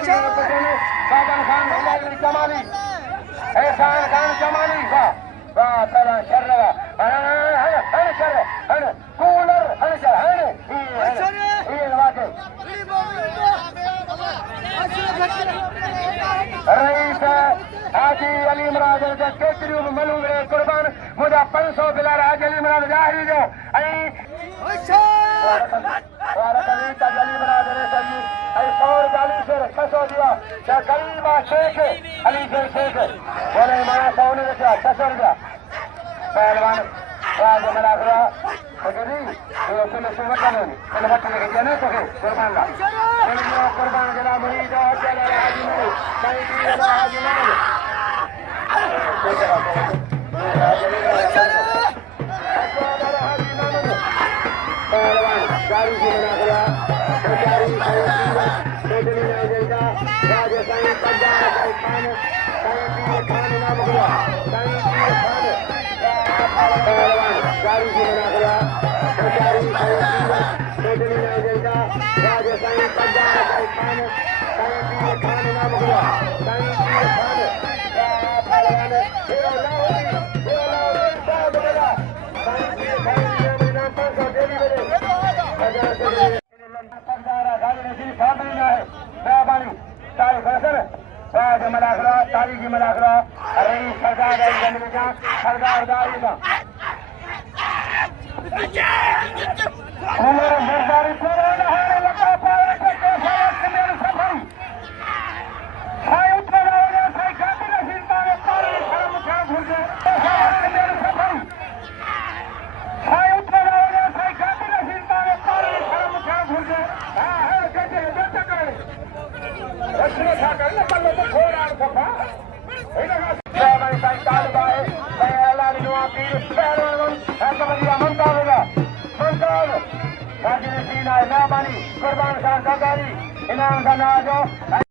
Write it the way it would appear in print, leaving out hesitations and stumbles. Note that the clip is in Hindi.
साजन खान जमाली एहसान खान जमाली पहलवान sir cooler rice Haji Ali Imran केतिरियूं बि मलूं कुर्बान मुंहिंजा 500 बिलार हाजी अली इमरान ज़ाहिरी जो पहलवान राज मलाखरा कुर्बान जला मरीज पहलवान गाड़ी की मलाखरा पहलवान गाड़ी की मलाखरा मलाखरा तारीखी मलाखरा रही सरदार सरदार कुर्बान शाह ज़रदारी इनाम का नाज़ो